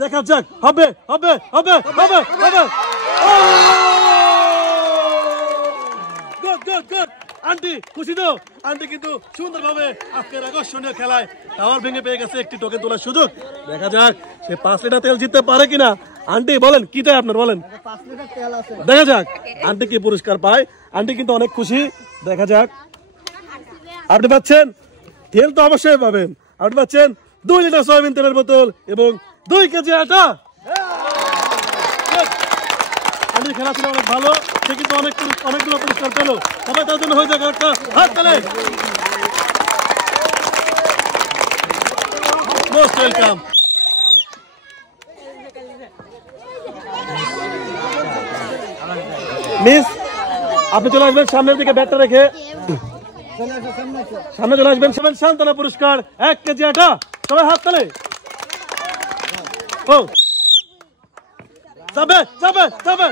দেখা যাক হবে হবে হবে হবে হবে। Good good good. আন্টি খুশি তো? আন্টি কিন্তু সুন্দরভাবে আজকের আকর্ষণীয় খেলায় টাওয়ার ভেঙে পেয়ে গেছে একটি টোকেন তোলার সুযোগ। দেখা যাক সে 5 লিটার তেল জিততে পারে কিনা। আন্টি বলেন কি চাই আপনার, বলেন। 5 লিটার তেল আছে। দেখা যাক আন্টি কি পুরস্কার পায়। আন্টি কিন্তু অনেক খুশি। দেখা যাক আপনি পাচ্ছেন তেল তো অবশ্যই পাবেন। আপনি পাচ্ছেন 2 লিটার সয়াবিন তেলের বোতল এবং 2 কেজি আটা। আন্টির খেলা ছিল অনেক ভালো, সে কিন্তু অনেকগুলো পুরস্কার পেল। সবাই তার জন্য হয়ে যাক একটা হাত তালে। Most welcome. মিস আপনি চলে আসবেন সামনের দিকে ব্যাটটা রেখে। সামনে চলে আসবেন। সান্ত্বনা পুরস্কার 1 কেজি আটা। সবাই হাত তালে। ও যাবে যাবে যাবে।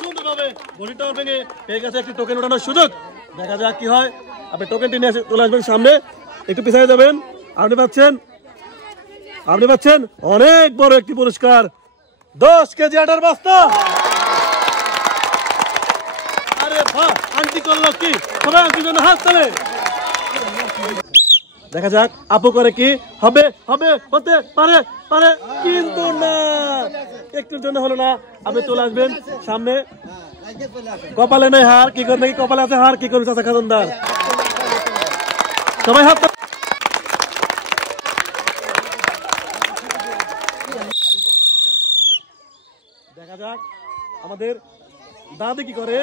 সুন্দরভাবে ঘড়িটা ভেঙে পেয়ে গেছে একটি টোকেন ওঠানোর সুযোগ। দেখা যাক কি হয়। আপনি টোকেনটি নিয়ে চলে আসবেন সামনে, একটু পিছিয়ে যাবেন। আপনি পাচ্ছেন অনেক বড় একটি পুরস্কার, 10 কেজি আটার বস্তা। আরে বাহ, আন্টি করলো কি? সবাই আন্টির জন্য হাত তালে। দেখা যাক আপু করে কি হবে হবে হতে পারে পারে কিন্তু না, একটুর জন্য হলো না। আপনি চলে আসবেন সামনে। কপালে নেই হার, কি করে নাকি কপালে আছে হার, কি করবে চাচা খাজনদার। সবাই হাত। দেখা যাক আমাদের দাদি কি করে।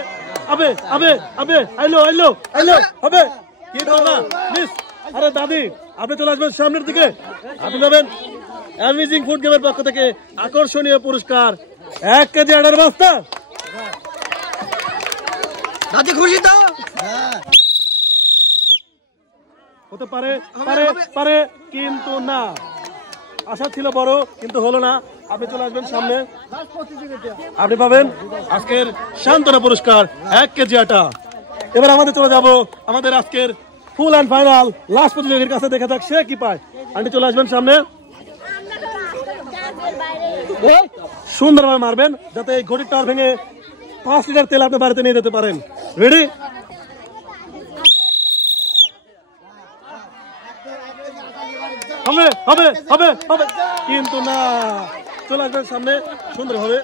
আবে আবে আবে আইলো আইলো আইলো হবে কি না মিস। আরে দাদি আপনি চলে আসবেন সামনের দিকে। আপনি যাবেন অ্যামেজিং ফুড গেমের পক্ষ থেকে আকর্ষণীয় পুরস্কার 1 কেজি আটার বস্তা। দাদি খুশি তো? হতে পারে পারে পারে কিন্তু না, আশা ছিল বড় কিন্তু হলো না। আপনি চলে আসবেন সামনে। আপনি পাবেন আজকের সান্ত্বনা পুরস্কার 1 কেজি আটা। এবার আমাদের চলে যাব আমাদের আজকের ফুল অ্যান্ড ফাইনাল লাস্ট প্রতিযোগীর কাছে। দেখা যাক সে কি পায়। আন্টি চলে আসবেন সামনে। সুন্দরভাবে মারবেন যাতে এই ঘড়ির টাওয়ার ভেঙে 5 লিটার তেল আপনি বাড়িতে নিয়ে যেতে পারেন। রেডি? হবে হবে হবে হবে কিন্তু না। চলে আসবেন সামনে সুন্দরভাবে।